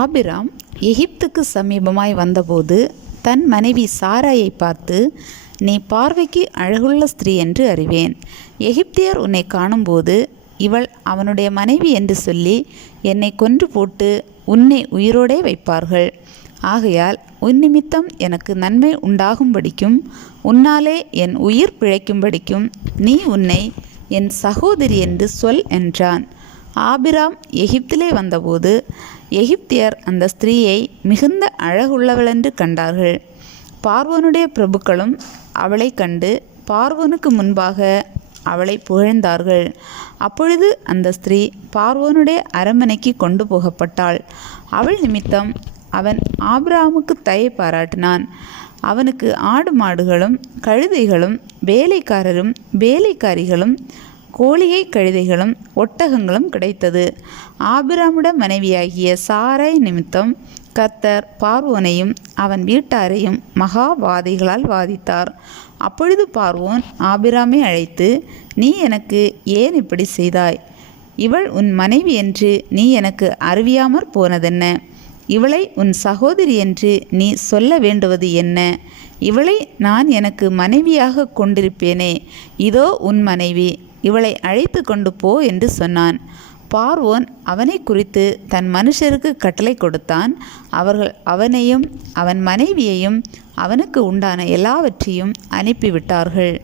ஆபிராம் எகிப்துக்கு சமீபமாய் வந்தபோது தன் மனைவி சாராயை பார்த்து நீ பார்வைக்கு அழகுள்ள ஸ்திரீ என்று அறிவேன். எகிப்தியர் உன்னை காணும்போது இவள் அவனுடைய மனைவி என்று சொல்லி என்னை கொன்று போட்டு உன்னை உயிரோடே வைப்பார்கள். ஆகையால் உன் நிமித்தம் எனக்கு நன்மை உண்டாகும்படிக்கும் உன்னாலே என் உயிர் பிழைக்கும்படிக்கும் நீ உன்னை என் சகோதரி என்று சொல் என்றான். ஆபிராம் எகிப்திலே வந்தபோது எகிப்தியர் அந்த ஸ்திரீயை மிகுந்த அழகுள்ளவளென்று கண்டார்கள். பார்வோனுடைய பிரபுக்களும் அவளை கண்டு பார்வோனுக்கு முன்பாக அவளை புகழ்ந்தார்கள். அப்பொழுது அந்த ஸ்திரீ பார்வோனுடைய அரண்மனைக்கு கொண்டு போகப்பட்டாள். அவள் நிமித்தம் அவன் ஆபிராமுக்கு தயை பாராட்டினான். அவனுக்கு ஆடு மாடுகளும் கழுதைகளும் வேலைக்காரரும் வேலைக்காரிகளும் கோழியை கழுதைகளும் ஒட்டகங்களும் கிடைத்தது. ஆபிராமுட மனைவியாகிய சாராய் நிமித்தம் கர்த்தர் பார்வோனையும் அவன் வீட்டாரையும் மகாவாதிகளால் வாதித்தார். அப்பொழுது பார்வோன் ஆபிராமை அழைத்து நீ எனக்கு ஏன் இப்படி செய்தாய்? இவள் உன் மனைவி என்று நீ எனக்கு அறிவியாமற் போனதென்ன? இவளை உன் சகோதரி என்று நீ சொல்ல வேண்டுவது என்ன? இவளை நான் எனக்கு மனைவியாக கொண்டிருப்பேனே இதோ உன் மனைவி. இவளை அழைத்து கொண்டு போ என்று சொன்னான். பார்வோன் அவனை குறித்து தன் மனுஷருக்கு கட்டளை கொடுத்தான். அவர்கள் அவனையும் அவன் மனைவியையும் அவனுக்கு உண்டான எல்லாவற்றையும் அனுப்பிவிட்டார்கள்.